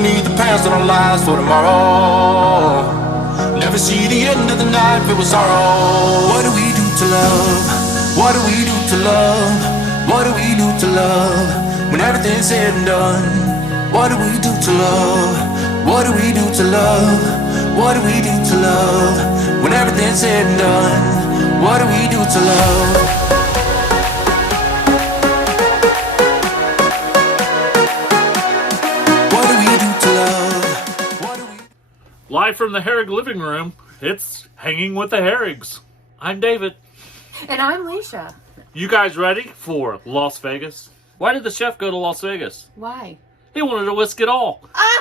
don't need the past in our lives for tomorrow. Never see the end of the night filled with sorrow. What do we do to love? What do we do to love? What do we do to love? When everything's said and done. What do we do to love? What do we do to love? What do we do to love? When everything's said and done. What do we do to love? Live from the Herrig living room, it's Hanging with the Herrigs. I'm David. And I'm Leisha. You guys ready for Las Vegas? Why did the chef go to Las Vegas? Why? He wanted to whisk it all. Hi,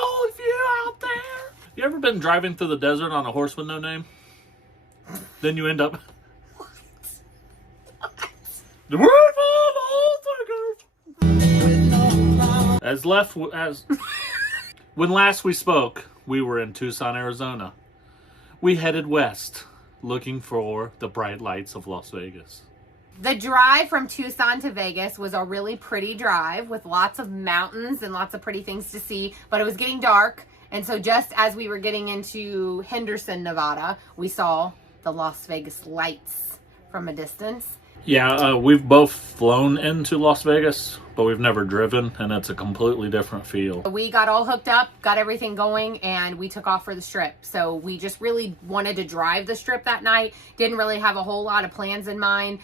all of you out there. You ever been driving through the desert on a horse with no name? Then you end up... The word When last we spoke, we were in Tucson, Arizona. We headed west, looking for the bright lights of Las Vegas. The drive from Tucson to Vegas was a really pretty drive with lots of mountains and lots of pretty things to see, but it was getting dark. And so just as we were getting into Henderson, Nevada, we saw the Las Vegas lights from a distance. Yeah, we've both flown into Las Vegas, but we've never driven, and it's a completely different feel. We got all hooked up, got everything going, and we took off for the Strip. So we just really wanted to drive the Strip that night. Didn't really have a whole lot of plans in mind.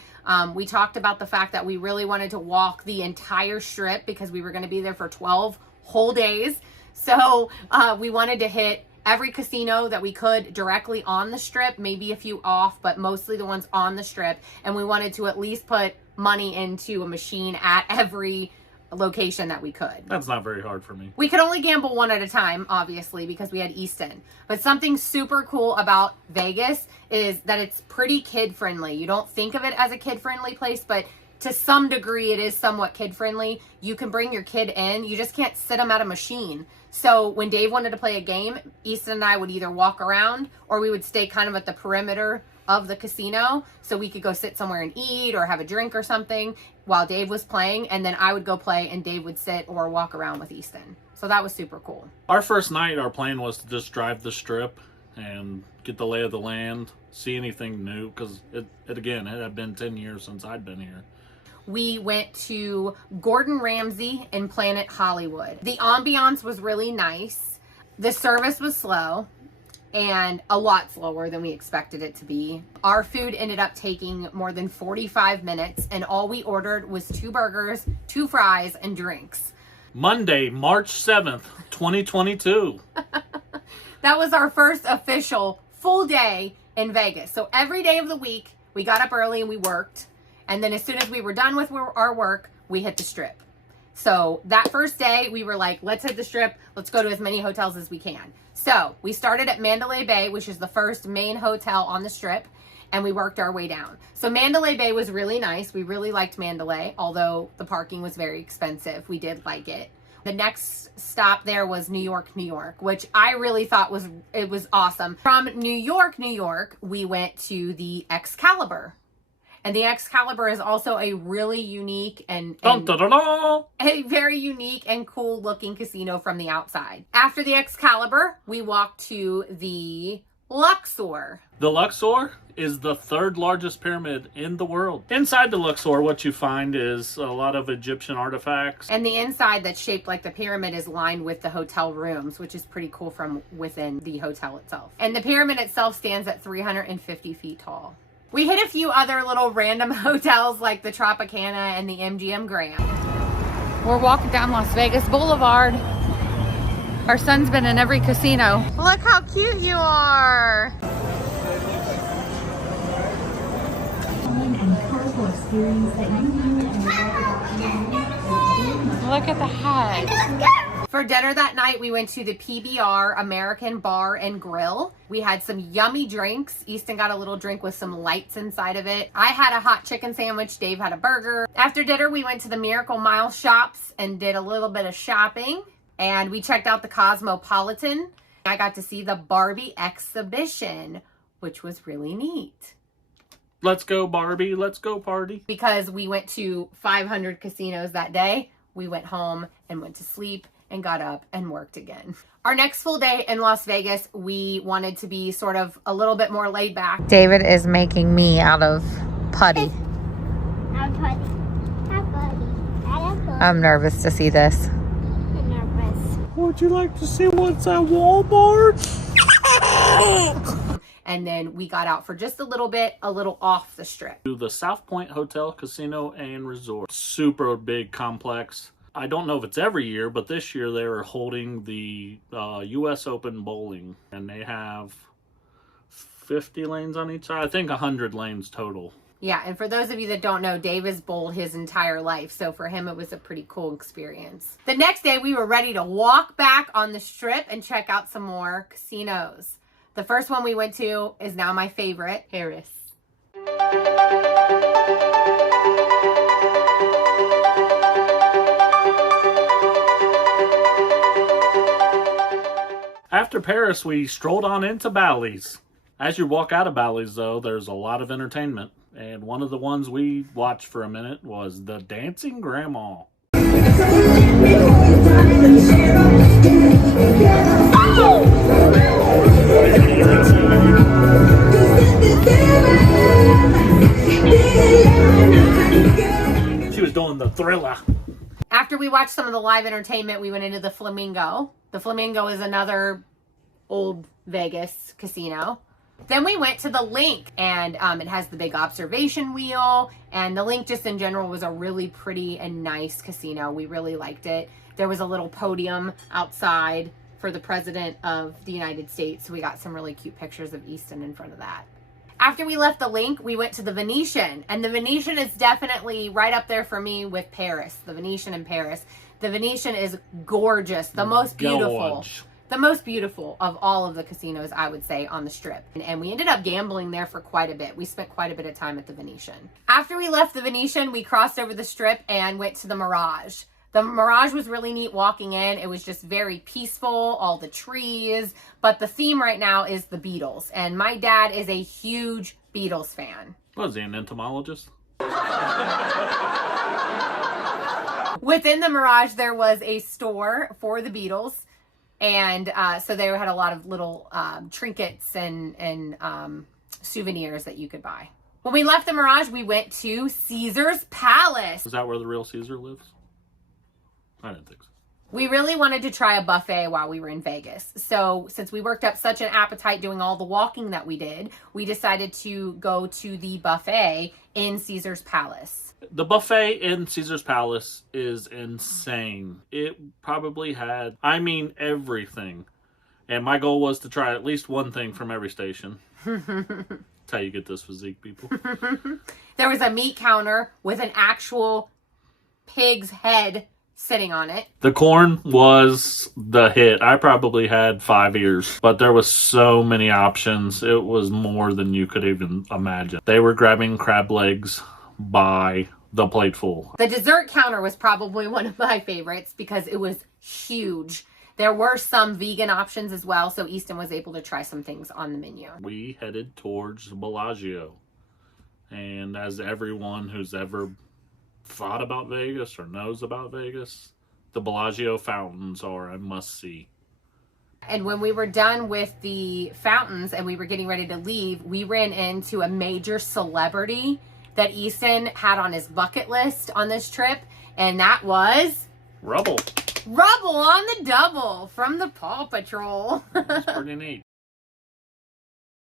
We talked about the fact that we really wanted to walk the entire Strip because we were going to be there for 12 whole days. So we wanted to hit every casino that we could directly on the Strip, maybe a few off, but mostly the ones on the Strip. And we wanted to at least put money into a machine at every location that we could. That's not very hard for me. We could only gamble one at a time, obviously, because we had Easton. But something super cool about Vegas is that it's pretty kid-friendly. You don't think of it as a kid-friendly place, but to some degree, it is somewhat kid-friendly. You can bring your kid in. You just can't sit them at a machine. So when Dave wanted to play a game, Easton and I would either walk around or we would stay kind of at the perimeter of the casino so we could go sit somewhere and eat or have a drink or something while Dave was playing. And then I would go play and Dave would sit or walk around with Easton. So that was super cool. Our first night, our plan was to just drive the Strip and get the lay of the land, see anything new, because it had been 10 years since I'd been here. We went to Gordon Ramsay in Planet Hollywood. The ambiance was really nice. The service was slow and a lot slower than we expected it to be. Our food ended up taking more than 45 minutes and all we ordered was 2 burgers, 2 fries, and drinks. Monday, March 7th, 2022. That was our first official full day in Vegas. So every day of the week, we got up early and we worked. And then as soon as we were done with our work, we hit the Strip. So that first day, we were like, let's hit the Strip. Let's go to as many hotels as we can. So we started at Mandalay Bay, which is the first main hotel on the Strip. And we worked our way down. So Mandalay Bay was really nice. We really liked Mandalay, although the parking was very expensive. We did like it. The next stop there was New York, New York, which I really thought was awesome. From New York, New York, we went to the Excalibur. And the Excalibur is also a really unique and a very unique and cool looking casino from the outside. After the Excalibur, we walked to the Luxor. The Luxor is the 3rd largest pyramid in the world. Inside the Luxor, what you find is a lot of Egyptian artifacts. And the inside that's shaped like the pyramid is lined with the hotel rooms, which is pretty cool from within the hotel itself. And the pyramid itself stands at 350 feet tall. We hit a few other little random hotels like the Tropicana and the MGM Grand. We're walking down Las Vegas Boulevard. Our son's been in every casino. Look how cute you are. Look at the head. For dinner that night, we went to the PBR, American Bar and Grill. We had some yummy drinks. Easton got a little drink with some lights inside of it. I had a hot chicken sandwich. Dave had a burger. After dinner, we went to the Miracle Mile shops and did a little bit of shopping. And we checked out the Cosmopolitan. I got to see the Barbie exhibition, which was really neat. Let's go Barbie, let's go party. Because we went to 500 casinos that day, we went home and went to sleep and got up and worked again. Our next full day in Las Vegas, we wanted to be sort of a little bit more laid back. David is making me out of putty. I'm putty. I'm putty. I'm nervous to see this. I'm nervous. Would you like to see what's at Walmart? And then we got out for just a little bit, a little off the strip. To the South Point Hotel, Casino, and Resort. Super big complex. I don't know if it's every year, but this year they are holding the U.S. Open bowling. And they have 50 lanes on each side. I think 100 lanes total. Yeah, and for those of you that don't know, Dave has bowled his entire life, so for him it was a pretty cool experience. The next day we were ready to walk back on the strip and check out some more casinos. The first one we went to is now my favorite, Harris. After Paris, we strolled on into Bally's. As you walk out of Bally's, though, there's a lot of entertainment. And one of the ones we watched for a minute was the Dancing Grandma. She was doing the Thriller. After we watched some of the live entertainment, we went into the Flamingo. The Flamingo is another old Vegas casino. Then we went to the Link, and it has the big observation wheel, and the Link just in general was a really pretty and nice casino. We really liked it. There was a little podium outside for the President of the United States, so we got some really cute pictures of Easton in front of that. After we left the Link, we went to the Venetian, and the Venetian is definitely right up there for me with Paris. The Venetian in Paris. The Venetian is gorgeous, the most beautiful. Gorge. The most beautiful of all of the casinos, I would say, on the Strip. And we ended up gambling there for quite a bit. We spent quite a bit of time at the Venetian. After we left the Venetian, we crossed over the Strip and went to the Mirage. The Mirage was really neat walking in. It was just very peaceful, all the trees. But the theme right now is the Beatles. And my dad is a huge Beatles fan. Was he an entomologist? Within the Mirage, there was a store for the Beatles. And so they had a lot of little trinkets and souvenirs that you could buy. When we left the Mirage, we went to Caesar's Palace. Is that where the real Caesar lives? I didn't think so. We really wanted to try a buffet while we were in Vegas. So since we worked up such an appetite doing all the walking that we did, we decided to go to the buffet in Caesar's Palace. The buffet in Caesar's Palace is insane. It probably had, everything. And my goal was to try at least one thing from every station. That's how you get this physique, people. There was a meat counter with an actual pig's head sitting on it. The corn was the hit. I probably had 5 ears, but there was so many options. It was more than you could even imagine. They were grabbing crab legs by the plateful. The dessert counter was probably one of my favorites because it was huge. There were some vegan options as well, so Easton was able to try some things on the menu. We headed towards Bellagio. And as everyone who's ever thought about Vegas or knows about Vegas, the Bellagio fountains are a must-see. And when we were done with the fountains and we were getting ready to leave, we ran into a major celebrity that Easton had on his bucket list on this trip, and that was Rubble. Rubble on the Double from the Paw Patrol. That's pretty neat.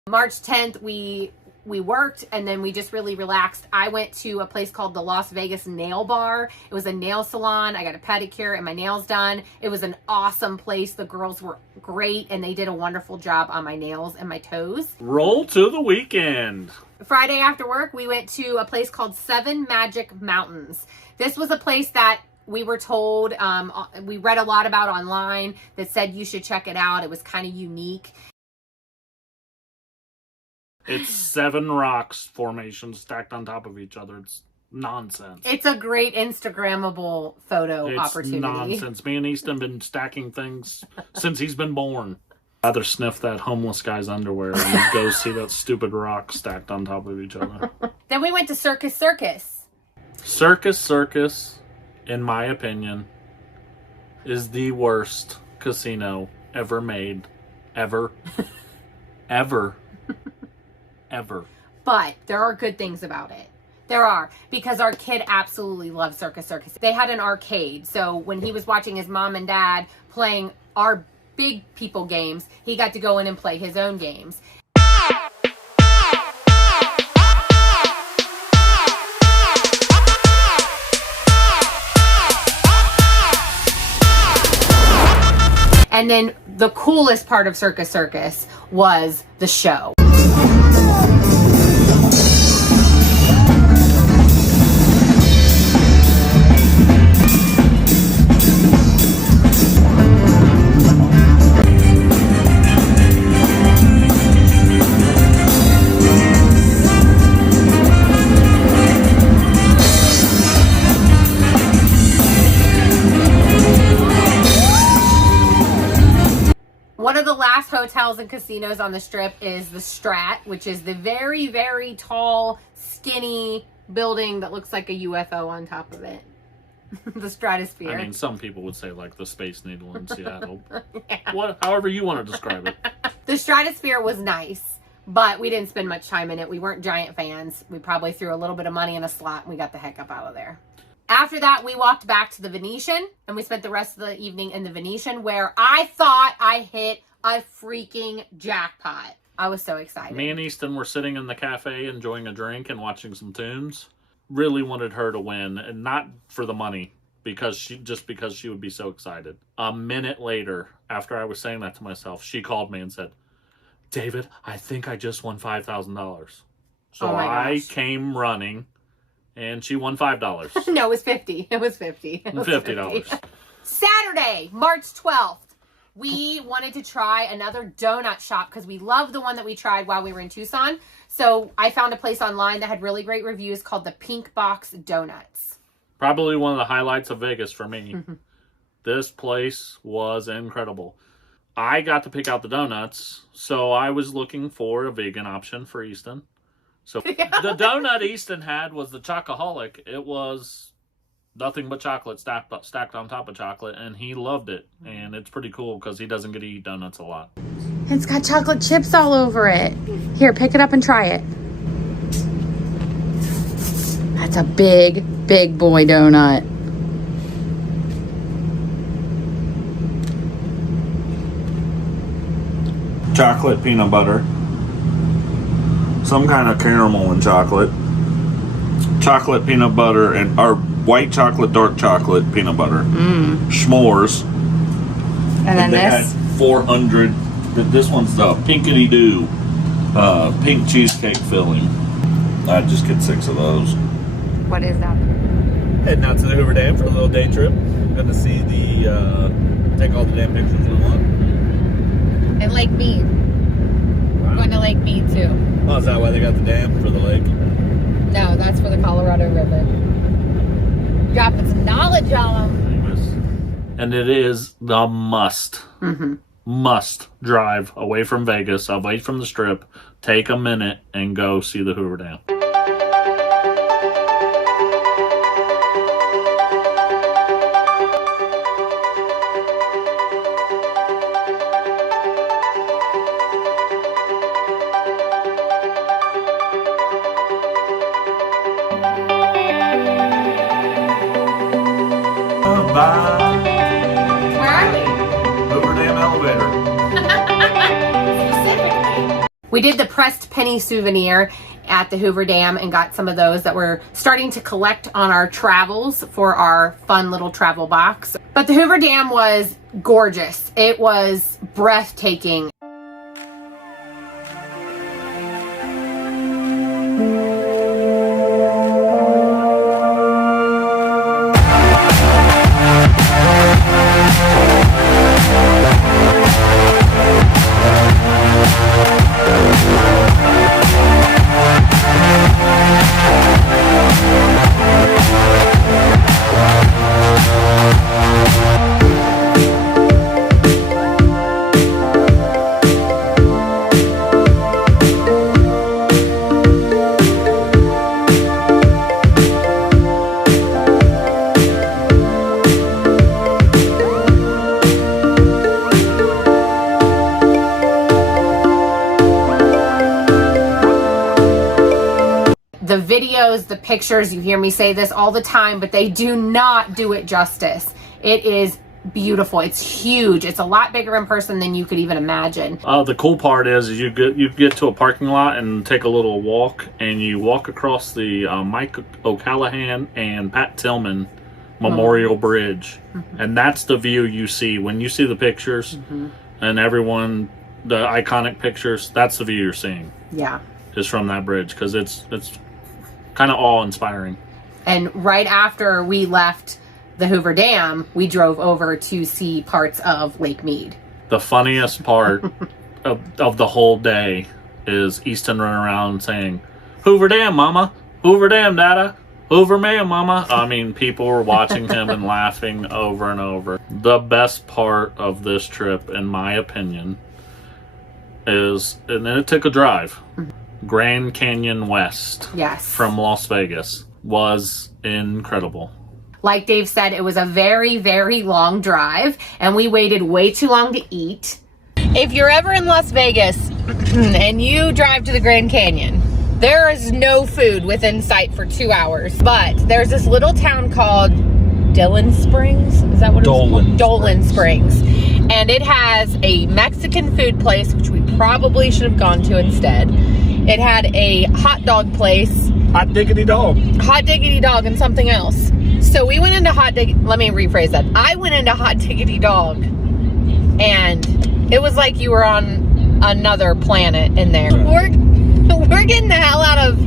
March 10th, we worked, and then we just really relaxed. I went to a place called the Las Vegas Nail Bar. It was a nail salon. I got a pedicure and my nails done. It was an awesome place. The girls were great, and they did a wonderful job on my nails and my toes. Roll to the weekend. Friday after work, we went to a place called Seven Magic Mountains. This was a place that we were told, we read a lot about online that said you should check it out. It was kind of unique. It's 7 rocks formations stacked on top of each other. It's nonsense. It's a great Instagrammable photo opportunity. It's nonsense. Me and Easton been stacking things since he's been born. I'd rather sniff that homeless guy's underwear and go see that stupid rock stacked on top of each other. Then we went to Circus Circus. Circus in my opinion, is the worst casino ever made. Ever. Ever. Ever. But there are good things about it. There are, because our kid absolutely loves Circus Circus. They had an arcade, so when he was watching his mom and dad playing our big people games, he got to go in and play his own games. And then the coolest part of Circus Circus was the show. One of the last hotels and casinos on the Strip is the Strat, which is the very, very tall, skinny building that looks like a UFO on top of it. The Stratosphere. I mean, some people would say like the Space Needle in Seattle. Yeah. However you want to describe it. The Stratosphere was nice, but we didn't spend much time in it. We weren't giant fans. We probably threw a little bit of money in a slot and we got the heck up out of there. After that, we walked back to the Venetian, and we spent the rest of the evening in the Venetian, where I thought I hit a freaking jackpot. I was so excited. Me and Easton were sitting in the cafe enjoying a drink and watching some tunes. Really wanted her to win, and not for the money, because she would be so excited. A minute later, after I was saying that to myself, she called me and said, "David, I think I just won $5,000." So Oh my I gosh. came running. And she won $5. No, it was 50. It was 50. It was $50. Saturday, March 12th. We wanted to try another donut shop because we loved the one that we tried while we were in Tucson. So I found a place online that had really great reviews called the Pink Box Donuts. Probably one of the highlights of Vegas for me. This place was incredible. I got to pick out the donuts, so I was looking for a vegan option for Easton. So the donut Easton had was the Chocoholic. It was nothing but chocolate stacked on top of chocolate, and he loved it. And it's pretty cool because he doesn't get to eat donuts a lot. It's got chocolate chips all over it. Here, pick it up and try it. That's a big, big boy donut. Chocolate peanut butter, some kind of caramel and chocolate peanut butter, or white chocolate, dark chocolate peanut butter, s'mores. And then they this. had 400. This one's the pinkity doo, pink cheesecake filling. I'd just get 6 of those. What is that? Heading out to the Hoover Dam for a little day trip. Gonna see take all the damn pictures we want. And Lake Mead. Wow. Going to Lake Mead too. Oh, is that why they got the dam for the lake? No, that's for the Colorado River. Dropping some knowledge on them. And it is the must drive away from Vegas, away from the Strip, take a minute and go see the Hoover Dam. Bye. Where are we? Hoover Dam elevator. We did the pressed penny souvenir at the Hoover Dam and got some of those that we're starting to collect on our travels for our fun little travel box. But the Hoover Dam was gorgeous. It was breathtaking. videos, the pictures, you hear me say this all the time, but they do not do it justice. It is beautiful. It's huge. It's a lot bigger in person than you could even imagine. The cool part is you get to a parking lot and take a little walk, and you walk across the Mike O'Callahan and Pat Tillman Memorial Bridge, and that's the view you see when you see the pictures and everyone, the iconic pictures. That's the view you're seeing. Yeah, is from that bridge, because it's kind of awe-inspiring. And right after we left the Hoover Dam, we drove over to see parts of Lake Mead. The funniest part of the whole day is Easton running around saying, "Hoover Dam, Mama! Hoover Dam, Dada! Hoover Man, Mama!" I mean, people were watching him and laughing over and over. The best part of this trip, in my opinion, is, and then it took a drive, Grand Canyon West, Yes. from Las Vegas, was incredible. Like Dave said, it was a very, very long drive, and we waited way too long to eat. If you're ever in Las Vegas and you drive to the Grand Canyon, there is no food within sight for 2 hours. But there's this little town called Dillon Springs. Is that what it's called? Dolan Springs. And it has a Mexican food place, which we probably should have gone to instead. It had a hot dog place. Hot diggity dog. Hot diggity dog and something else. So we went into let me rephrase that. I went into Hot Diggity Dog, and it was like you were on another planet in there. Right. We're getting the hell out of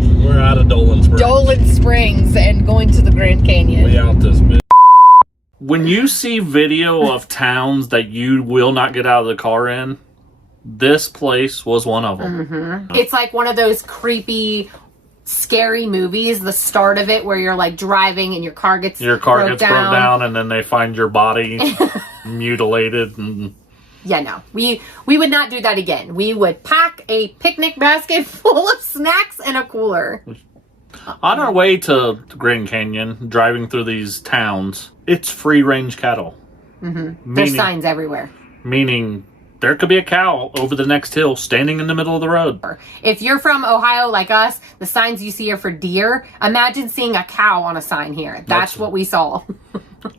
Dolan Springs and going to the Grand Canyon. We out this bitch. When you see video of towns that you will not get out of the car in, this place was one of them. It's like one of those creepy, scary movies, the start of it, where you're like driving and your car gets broke down, and then they find your body mutilated. And yeah, no, we would not do that again. We would pack a picnic basket full of snacks and a cooler. on our way to Grand Canyon, driving through these towns, it's free range cattle. There's signs everywhere. Meaning there could be a cow over the next hill standing in the middle of the road. If you're from Ohio like us, the signs you see are for deer. Imagine seeing a cow on a sign here. That's what we saw.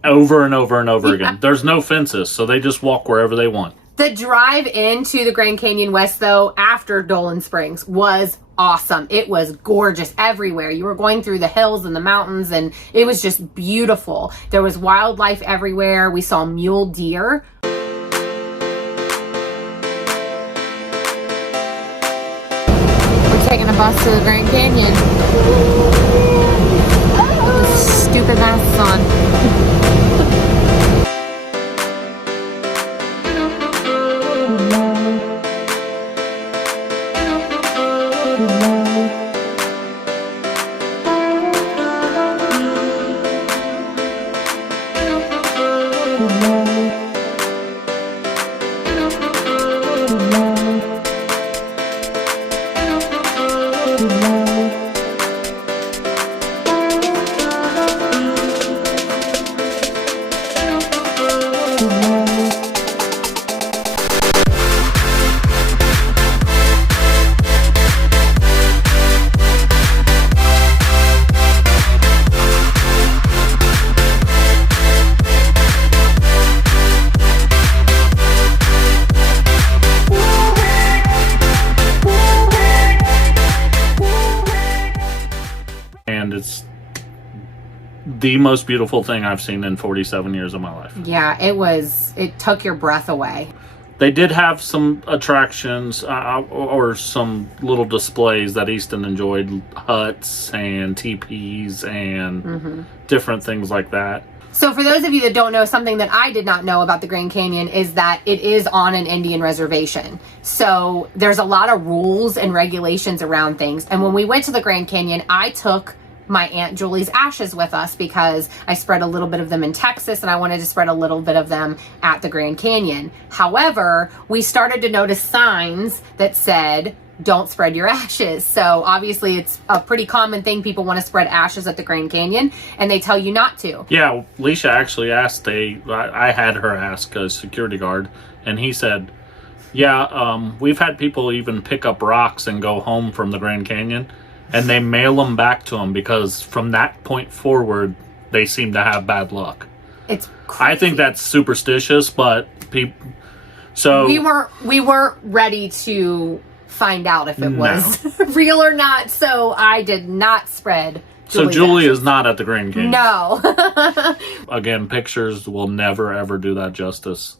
Over and over and over again. There's no fences, so they just walk wherever they want. The drive into the Grand Canyon West, though, after Dolan Springs was awesome. It was gorgeous everywhere. You were going through the hills and the mountains, and it was just beautiful. There was wildlife everywhere. We saw mule deer. Taking a bus to the Grand Canyon with stupid masks on. And it's the most beautiful thing I've seen in 47 years of my life. Yeah, it took your breath away. They did have some attractions or some little displays that Easton enjoyed, huts and teepees and different things like that. So for those of you that don't know, something that I did not know about the Grand Canyon is that it is on an Indian reservation. So there's a lot of rules and regulations around things. And when we went to the Grand Canyon, I took my Aunt Julie's ashes with us because I spread a little bit of them in Texas and I wanted to spread a little bit of them at the Grand Canyon. However, we started to notice signs that said, don't spread your ashes. So obviously it's a pretty common thing. People want to spread ashes at the Grand Canyon and they tell you not to. Yeah, Leisha actually asked, I had her ask a security guard, and he said, yeah, we've had people even pick up rocks and go home from the Grand Canyon. and they mail them back to them because from that point forward, they seem to have bad luck. It's crazy. I think that's superstitious, but people. So we weren't ready to find out if it was real or not. So I did not spread. So Julie is not at the Grand Canyon. No. Again, pictures will never ever do that justice.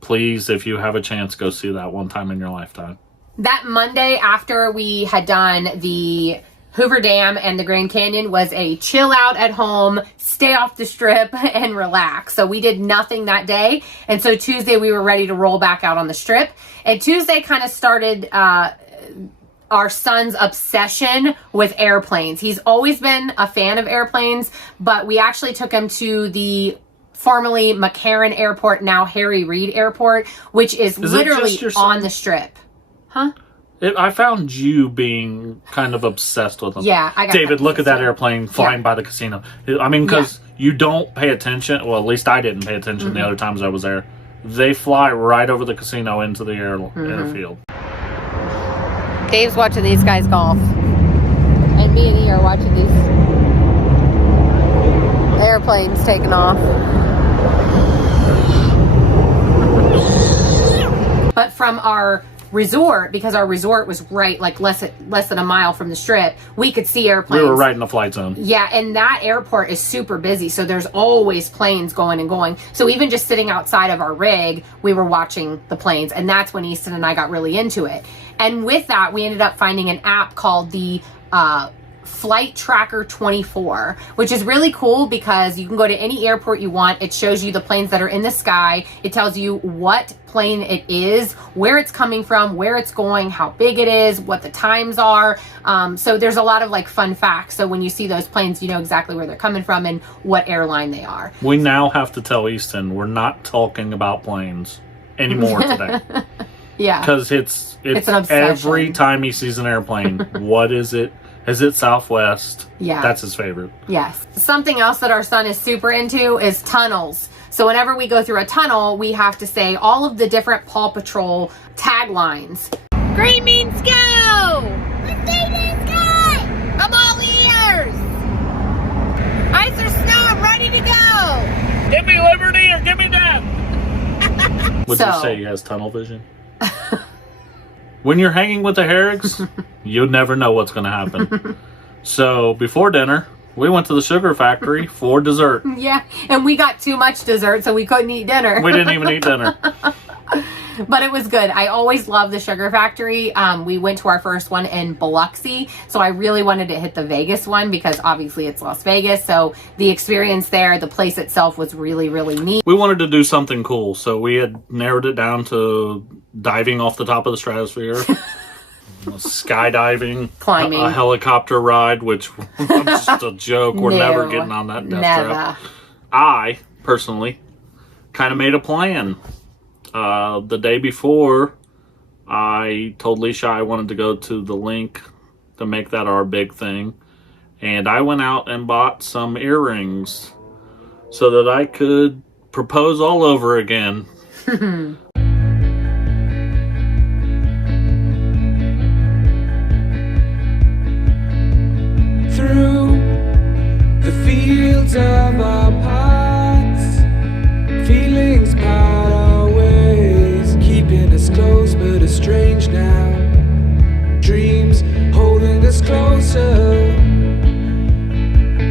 Please, if you have a chance, go see that one time in your lifetime. That Monday after we had done the Hoover Dam and the Grand Canyon was a chill out at home, stay off the strip, and relax. So we did nothing that day. And so Tuesday we were ready to roll back out on the strip. And Tuesday kind of started our son's obsession with airplanes. He's always been a fan of airplanes, but we actually took him to the formerly McCarran Airport, now Harry Reid Airport, which is literally on the strip. Huh? I found you being kind of obsessed with them. Yeah, I got David, look at that airplane flying by the casino. I mean, because you don't pay attention. Well, at least I didn't pay attention the other times I was there. They fly right over the casino into the airfield. Dave's watching these guys golf. And me and he are watching these airplanes taking off. But from our resort, because our resort was right like less than a mile from the strip, we could see airplanes. We were right in the flight zone. Yeah, and that airport is super busy, so there's always planes going and going. So even just sitting outside of our rig, we were watching the planes, and that's when Easton and I got really into it. And with that, we ended up finding an app called the Flight Tracker 24, which is really cool because you can go to any airport you want. It shows you the planes that are in the sky. It tells you what plane it is, where it's coming from, where it's going, how big it is, what the times are. So there's a lot of like fun facts. So when you see those planes, you know exactly where they're coming from and what airline they are. We now have to tell Easton we're not talking about planes anymore today. Yeah. Because it's an obsession. Every time he sees an airplane, what is it? Is it Southwest? Yeah. That's his favorite. Yes. Something else that our son is super into is tunnels. So whenever we go through a tunnel, we have to say all of the different Paw Patrol taglines. Green means go! Stay in the sky! I'm all ears! Ice or snow, I'm ready to go! Give me liberty or give me death! Would you say he has tunnel vision? When you're hanging with the Herrigs, you never know what's going to happen. So before dinner, we went to the sugar factory for dessert. Yeah, and we got too much dessert, so we couldn't eat dinner. We didn't even eat dinner. But it was good. I always love the sugar factory. We went to our first one in Biloxi, so I really wanted to hit the Vegas one because obviously it's Las Vegas. So the experience there, the place itself was really, really neat. We wanted to do something cool, so we had narrowed it down to diving off the top of the stratosphere, skydiving, climbing, a helicopter ride, which was just a joke. We're never getting on that death trap. I, personally, kind of made a plan. The day before, I told Leisha I wanted to go to the link to make that our big thing. And I went out and bought some earrings so that I could propose all over again. Through the fields of our paths, feelings part our ways, keeping us close but estranged now. Dreams holding us closer,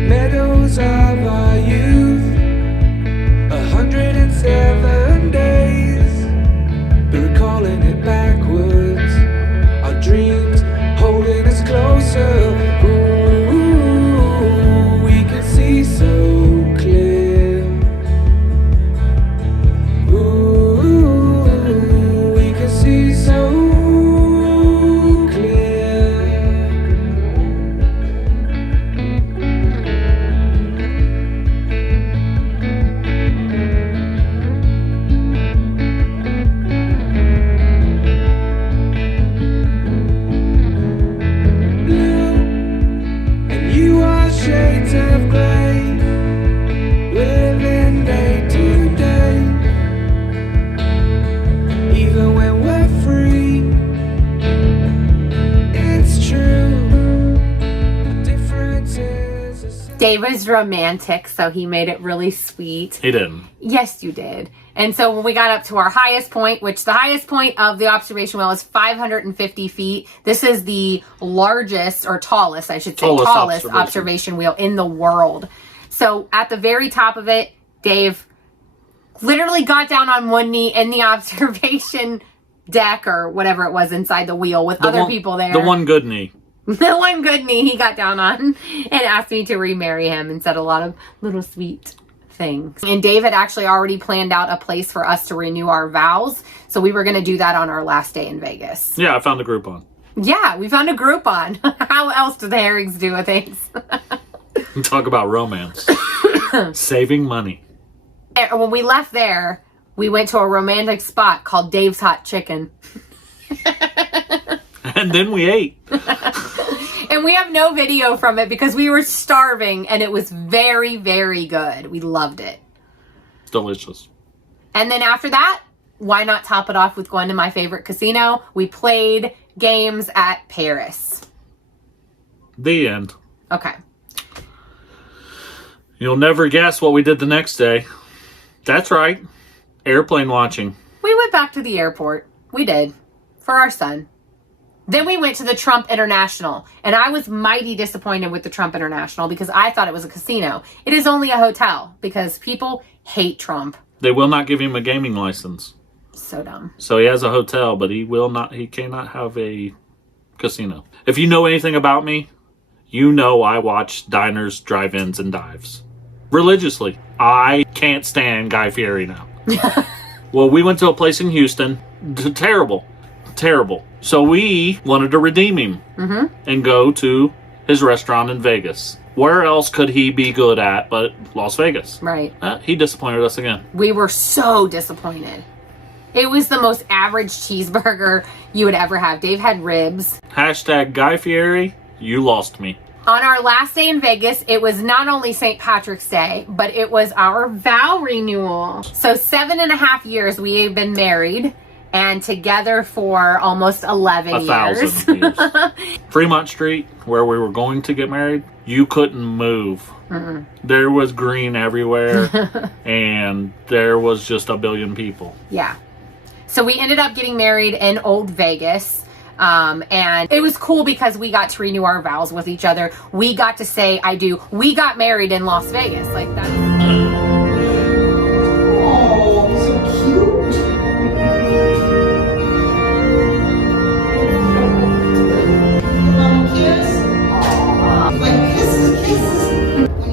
meadows of our youth, 107 days, but recalling it backwards. Our dreams holding us closer. Ooh, we can see so clear. Dave was romantic, so he made it really sweet. He didn't. Yes, you did. And so when we got up to our highest point, which the highest point of the observation wheel is 550 feet. This is the largest, or tallest, I should say, tallest observation wheel in the world. So at the very top of it, Dave literally got down on one knee in the observation deck or whatever it was inside the wheel with other people there. The one good knee. The one good knee he got down on and asked me to remarry him and said a lot of little sweet things. And Dave had actually already planned out a place for us to renew our vows. So we were going to do that on our last day in Vegas. Yeah, I found a Groupon. Yeah, we found a Groupon. How else do the Herrigs do things? Talk about romance. Saving money. When we left there, we went to a romantic spot called Dave's Hot Chicken. And then we ate. And we have no video from it because we were starving and it was very, very good. We loved it. It's delicious. And then after that, why not top it off with going to my favorite casino? We played games at Paris. The end. Okay. You'll never guess what we did the next day. That's right. Airplane watching. We went back to the airport. We did. For our son. Then we went to the Trump International, and I was mighty disappointed with the Trump International because I thought it was a casino. It is only a hotel because people hate Trump. They will not give him a gaming license. So dumb. So he has a hotel, but he cannot have a casino. If you know anything about me, you know I watch diners, drive-ins, and dives. Religiously. I can't stand Guy Fieri now. Well, we went to a place in Houston. Terrible. So we wanted to redeem him and go to his restaurant in Vegas. Where else could he be good at but Las Vegas? Right. He disappointed us again. We were so disappointed. It was the most average cheeseburger you would ever have. Dave had ribs. Hashtag Guy Fieri, you lost me. On our last day in Vegas, it was not only St. Patrick's Day, but it was our vow renewal. So 7.5 years we have been married. And together for almost 11 years. 1,000 years. Fremont Street, where we were going to get married, you couldn't move. There was green everywhere, and there was just a billion people. Yeah. So we ended up getting married in Old Vegas. And it was cool because we got to renew our vows with each other. We got to say, I do. We got married in Las Vegas. Like that. Oh, so cute.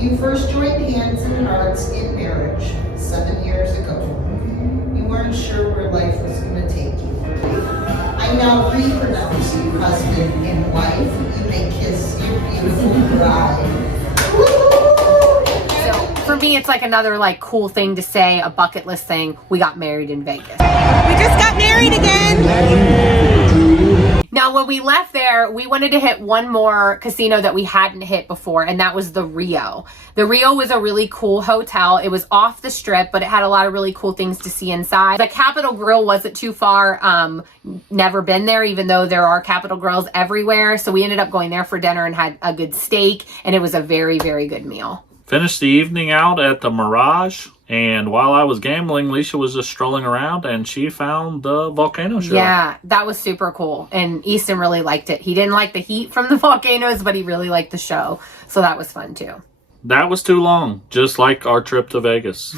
You first joined hands and hearts in marriage 7 years ago. You weren't sure where life was going to take you. I now repronounce you husband and wife. You may kiss your beautiful bride. So for me, it's like another like cool thing to say, a bucket list thing. We got married in Vegas. We just got married again. Now, when we left there, we wanted to hit one more casino that we hadn't hit before, and that was the Rio. The Rio was a really cool hotel. It was off the strip, but it had a lot of really cool things to see inside. The Capitol Grill wasn't too far. Never been there, even though there are Capitol Grills everywhere. So we ended up going there for dinner and had a good steak, and it was a very, very good meal. Finished the evening out at the Mirage, and while I was gambling, Leisha was just strolling around, and she found the volcano show. Yeah, that was super cool, and Easton really liked it. He didn't like the heat from the volcanoes, but he really liked the show, so that was fun too. That was too long, just like our trip to Vegas.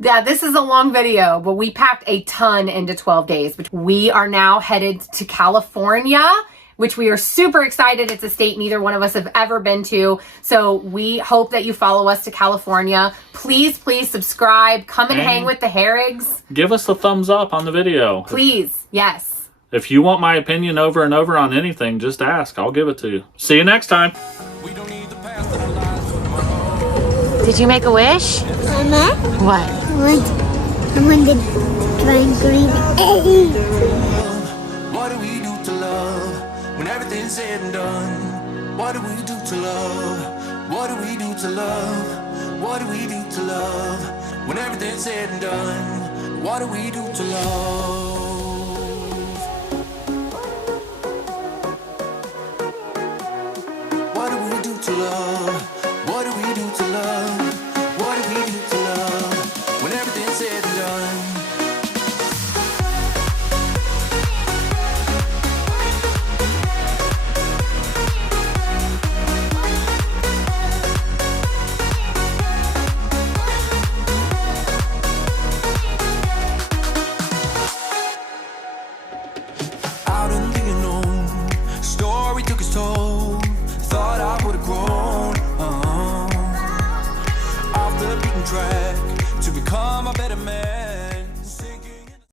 Yeah, this is a long video, but we packed a ton into 12 days. We are now headed to California, which we are super excited. It's a state neither one of us have ever been to. So we hope that you follow us to California. Please, please subscribe. Come and hang with the Herrigs. Give us a thumbs up on the video. Please, yes. If you want my opinion over and over on anything, just ask. I'll give it to you. See you next time. We don't need the past that lies tomorrow. Did you make a wish? Mama, What? I want to try green. What do we do to love when everything's said and done? What do we do to love? What do we do to love? What do we do to love when everything's said and done? What do we do to love? What do we do to love? become a better man.